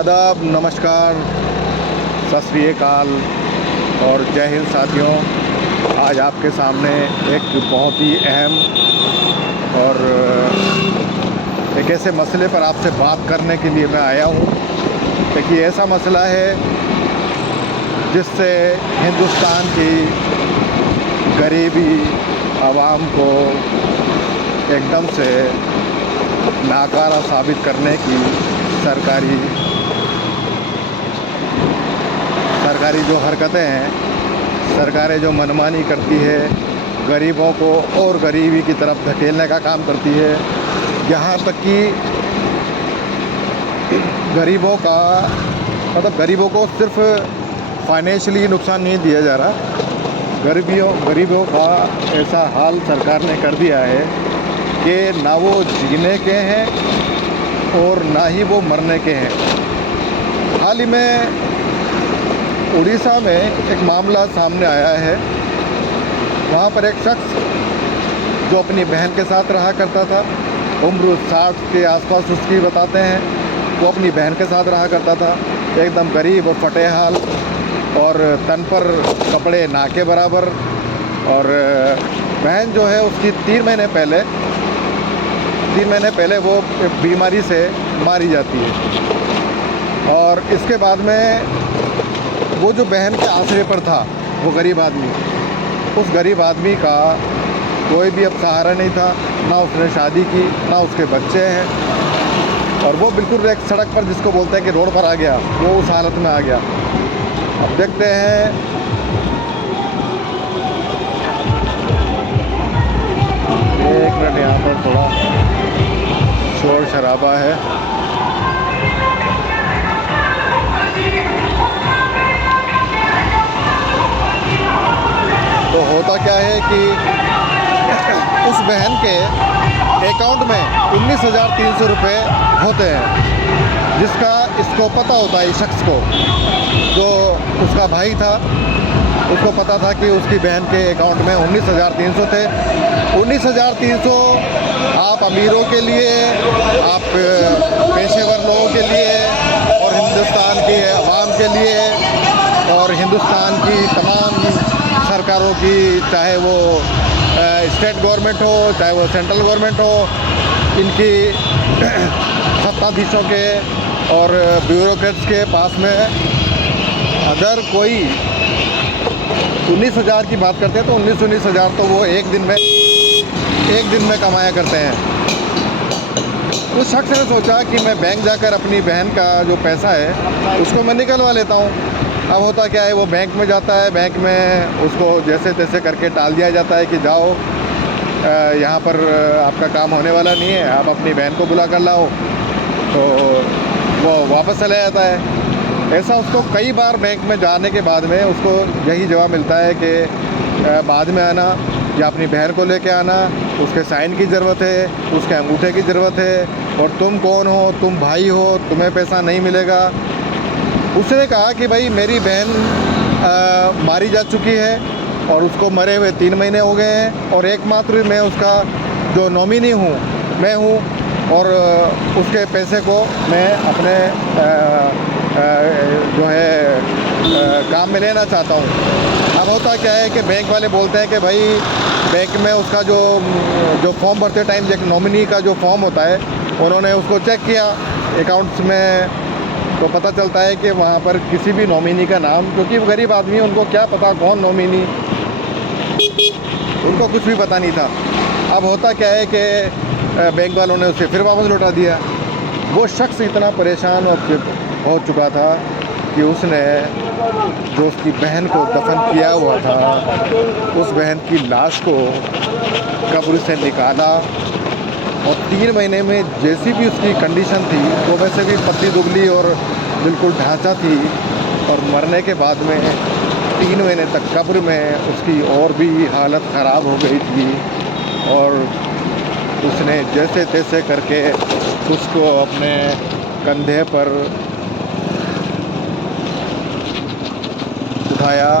आदाब, नमस्कार, सत श्री अकाल और जय हिंद साथियों। आज आपके सामने एक बहुत ही अहम और एक ऐसे मसले पर आपसे बात करने के लिए मैं आया हूँ। देखिए, ऐसा मसला है जिससे हिंदुस्तान की गरीबी आवाम को एकदम से नाकारा साबित करने की सरकारी जो हरकतें हैं, सरकारें जो मनमानी करती है, गरीबों को और गरीबी की तरफ धकेलने का काम करती है। यहाँ तक कि गरीबों को सिर्फ फाइनेंशियली नुकसान नहीं दिया जा रहा, गरीबों का ऐसा हाल सरकार ने कर दिया है कि ना वो जीने के हैं और ना ही वो मरने के हैं। हाल ही में उड़ीसा में एक मामला सामने आया है। वहाँ पर एक शख्स जो अपनी बहन के साथ रहा करता था, उम्र 60 के आसपास उसकी बताते हैं, वो अपनी बहन के साथ रहा करता था, एकदम गरीब और फटे हाल, और तन पर कपड़े ना के बराबर। और बहन जो है उसकी 3 महीने पहले वो बीमारी से मारी जाती है। और इसके बाद में वो जो बहन के आसरे पर था, वो गरीब आदमी, उस गरीब आदमी का कोई भी अब सहारा नहीं था, ना उसने शादी की, ना उसके बच्चे हैं, और वो बिल्कुल एक सड़क पर, जिसको बोलते हैं कि रोड पर आ गया, वो उस हालत में आ गया। अब देखते हैं, एक मिनट, यहाँ पर थोड़ा शोर शराबा है। तो होता क्या है कि उस बहन के अकाउंट में 19,300 रुपये होते हैं, जिसका इसको पता होता है, इस शख्स को, जो उसका भाई था, उसको पता था कि उसकी बहन के अकाउंट में 19,300 थे। 19,300 आप अमीरों के लिए, आप पेशेवर लोगों के लिए, और हिंदुस्तान की आवाम के लिए, और हिंदुस्तान की तमाम सरकारों की, चाहे वो स्टेट गवर्नमेंट हो, चाहे वो सेंट्रल गवर्नमेंट हो, इनकी सत्ताधीशों के और ब्यूरोक्रेट्स के पास में अगर कोई 19,000 की बात करते हैं तो 19,000 तो वो एक दिन में कमाया करते हैं। उस शख्स ने सोचा कि मैं बैंक जाकर अपनी बहन का जो पैसा है उसको मैं निकलवा लेता हूँ। अब होता क्या है, वो बैंक में जाता है, बैंक में उसको जैसे तैसे करके टाल दिया जाता है कि जाओ, यहाँ पर आपका काम होने वाला नहीं है, आप अपनी बहन को बुला कर लाओ। तो वो वापस चला जाता है। ऐसा उसको कई बार बैंक में जाने के बाद में उसको यही जवाब मिलता है कि बाद में आना, या अपनी बहन को लेके आना, उसके साइन की ज़रूरत है, उसके अंगूठे की ज़रूरत है, और तुम कौन हो, तुम भाई हो, तुम्हें पैसा नहीं मिलेगा। उसने कहा कि भाई, मेरी बहन मारी जा चुकी है और उसको मरे हुए 3 महीने हो गए हैं, और एकमात्र मैं उसका जो नॉमिनी हूँ, मैं हूँ, और उसके पैसे को मैं अपने जो है काम में लेना चाहता हूँ। अब होता क्या है कि बैंक वाले बोलते हैं कि भाई, बैंक में उसका जो फॉर्म भरते टाइम एक नॉमिनी का जो फॉर्म होता है, उन्होंने उसको चेक किया अकाउंट्स में, तो पता चलता है कि वहाँ पर किसी भी नॉमिनी का नाम, क्योंकि वो गरीब आदमी है, उनको क्या पता कौन नॉमिनी, उनको कुछ भी पता नहीं था। अब होता क्या है कि बैंक वालों ने उसे फिर वापस लौटा दिया। वो शख्स इतना परेशान हो चुका था कि उसने जो उसकी बहन को दफन किया हुआ था, उस बहन की लाश को कब्र से निकाला, और 3 महीने में जैसी भी उसकी कंडीशन थी, वो वैसे भी पतली दुबली और बिल्कुल ढांचा थी, और मरने के बाद में 3 महीने तक कब्र में उसकी और भी हालत ख़राब हो गई थी। और उसने जैसे तैसे करके उसको अपने कंधे पर उठाया,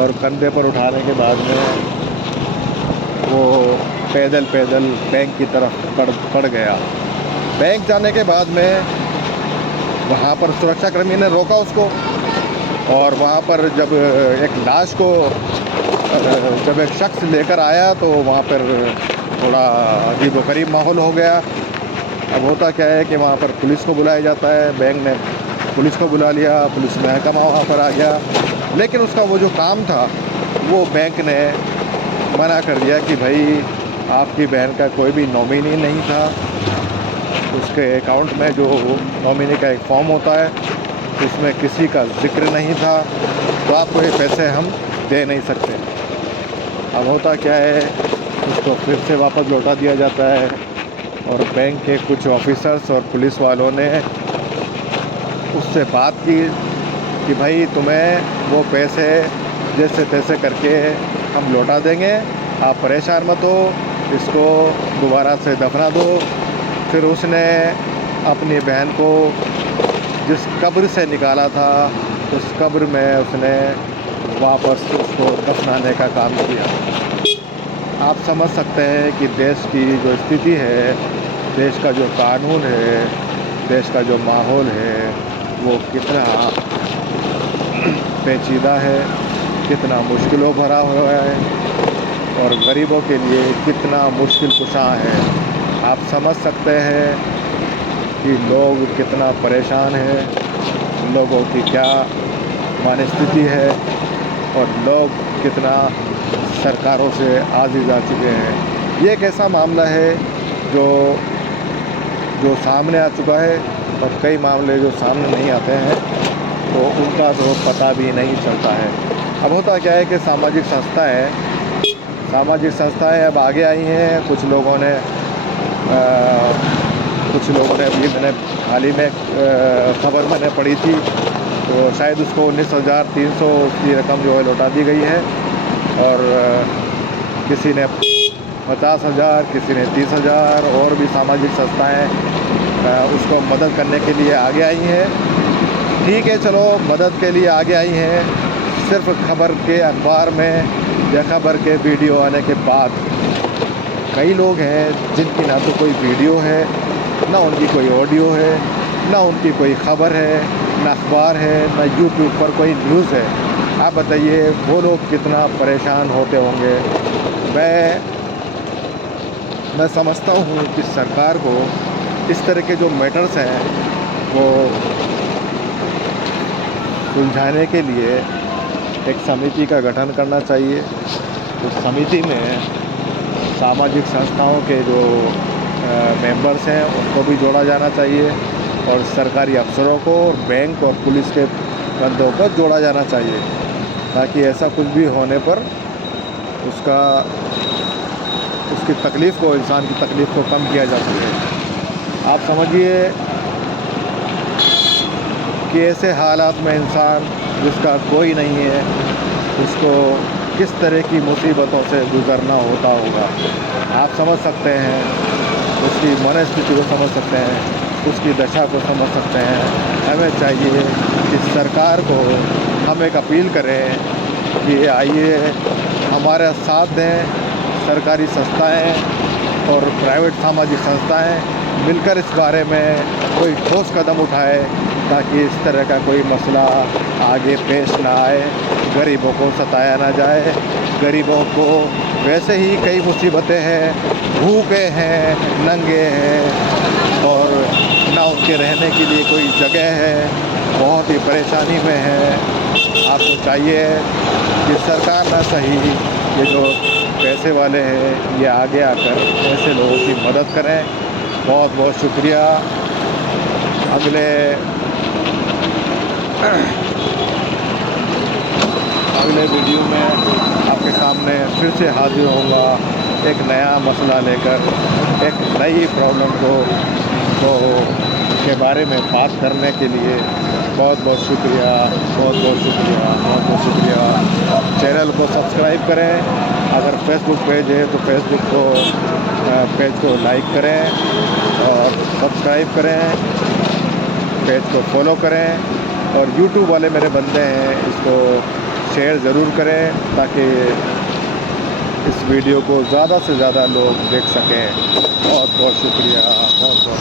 और कंधे पर उठाने के बाद में वो पैदल बैंक की तरफ पड़ गया। बैंक जाने के बाद में वहाँ पर सुरक्षाकर्मी ने रोका उसको, और वहाँ पर जब एक लाश को जब एक शख्स लेकर आया तो वहाँ पर थोड़ा अजीबोगरीब माहौल हो गया। अब होता क्या है कि वहाँ पर पुलिस को बुलाया जाता है, बैंक ने पुलिस को बुला लिया, पुलिस महकमा वहाँ पर आ गया, लेकिन उसका वो जो काम था वो बैंक ने मना कर दिया कि भाई आपकी बहन का कोई भी नॉमिनी नहीं था। उसके अकाउंट में जो नॉमिनी का एक फॉर्म होता है उसमें किसी का जिक्र नहीं था, तो आपको ये पैसे हम दे नहीं सकते। अब होता क्या है, उसको फिर से वापस लौटा दिया जाता है, और बैंक के कुछ ऑफिसर्स और पुलिस वालों ने उससे बात की कि भाई तुम्हें वो पैसे जैसे तैसे करके हम लौटा देंगे, आप परेशान मत हो, इसको दोबारा से दफना दो। फिर उसने अपनी बहन को जिस कब्र से निकाला था उस कब्र में उसने वापस उसको दफनाने का काम किया। आप समझ सकते हैं कि देश की जो स्थिति है, देश का जो कानून है, देश का जो माहौल है वो कितना पेचीदा है, कितना मुश्किलों भरा हुआ है, और गरीबों के लिए कितना मुश्किल कुशा है। आप समझ सकते हैं कि लोग कितना परेशान हैं, लोगों की क्या मनस्थिति है, और लोग कितना सरकारों से आजिज़ आ चुके हैं। ये एक ऐसा मामला है जो सामने आ चुका है, और कई मामले जो सामने नहीं आते हैं तो उनका तो पता भी नहीं चलता है। अब होता क्या है कि सामाजिक संस्थाएं अब आगे आई हैं। कुछ लोगों ने अभी मैंने हाल ही में खबर मैंने पढ़ी थी, तो शायद उसको 19,300 की रकम जो है लौटा दी गई है, और किसी ने 50,000, किसी ने 30,000, और भी सामाजिक संस्थाएं उसको मदद करने के लिए आगे आई हैं। ठीक है, चलो मदद के लिए आगे आई हैं, सिर्फ खबर के अखबार में या खबर के वीडियो आने के बाद कई लोग हैं जिनकी ना तो कोई वीडियो है, ना उनकी कोई ऑडियो है, ना उनकी कोई खबर है, ना अखबार है, ना यूट्यूब पर कोई न्यूज़ है। आप बताइए वो लोग कितना परेशान होते होंगे। मैं समझता हूँ कि सरकार को इस तरह के जो मैटर्स हैं वो सुलझाने के लिए एक समिति का गठन करना चाहिए। उस समिति में सामाजिक संस्थाओं के जो मेंबर्स हैं उनको भी जोड़ा जाना चाहिए, और सरकारी अफसरों को और बैंक और पुलिस के बंदों को जोड़ा जाना चाहिए, ताकि ऐसा कुछ भी होने पर उसकी तकलीफ़ को, इंसान की तकलीफ़ को कम किया जा सके। आप समझिए कि ऐसे हालात में इंसान जिसका कोई नहीं है उसको किस तरह की मुसीबतों से गुज़रना होता होगा। आप समझ सकते हैं, उसकी मनस्थिति को समझ सकते हैं, उसकी दशा को समझ सकते हैं। हमें चाहिए कि सरकार को हम एक अपील करें कि आइए हमारा साथ दें। सरकारी संस्थाएं और प्राइवेट सामाजिक संस्थाएं मिलकर इस बारे में कोई ठोस कदम उठाए, ताकि इस तरह का कोई मसला आगे पेश ना आए, गरीबों को सताया ना जाए। गरीबों को वैसे ही कई मुसीबतें हैं, भूखे हैं, नंगे हैं, और ना उनके रहने के लिए कोई जगह है, बहुत ही परेशानी में है। आपको चाहिए कि सरकार ना सही, ये जो पैसे वाले हैं ये आगे आकर ऐसे लोगों की मदद करें। बहुत बहुत शुक्रिया। अगले वीडियो में आपके सामने फिर से हाजिर होऊंगा एक नया मसला लेकर, एक नई प्रॉब्लम के बारे में बात करने के लिए। बहुत बहुत शुक्रिया, बहुत बहुत शुक्रिया, बहुत बहुत शुक्रिया। चैनल को सब्सक्राइब करें। अगर फेसबुक पेज है तो पेज को लाइक करें और सब्सक्राइब करें, पेज को फॉलो करें, और यूट्यूब वाले मेरे बंदे हैं इसको शेयर ज़रूर करें, ताकि इस वीडियो को ज़्यादा से ज़्यादा लोग देख सकें। बहुत बहुत शुक्रिया, बहुत बहुत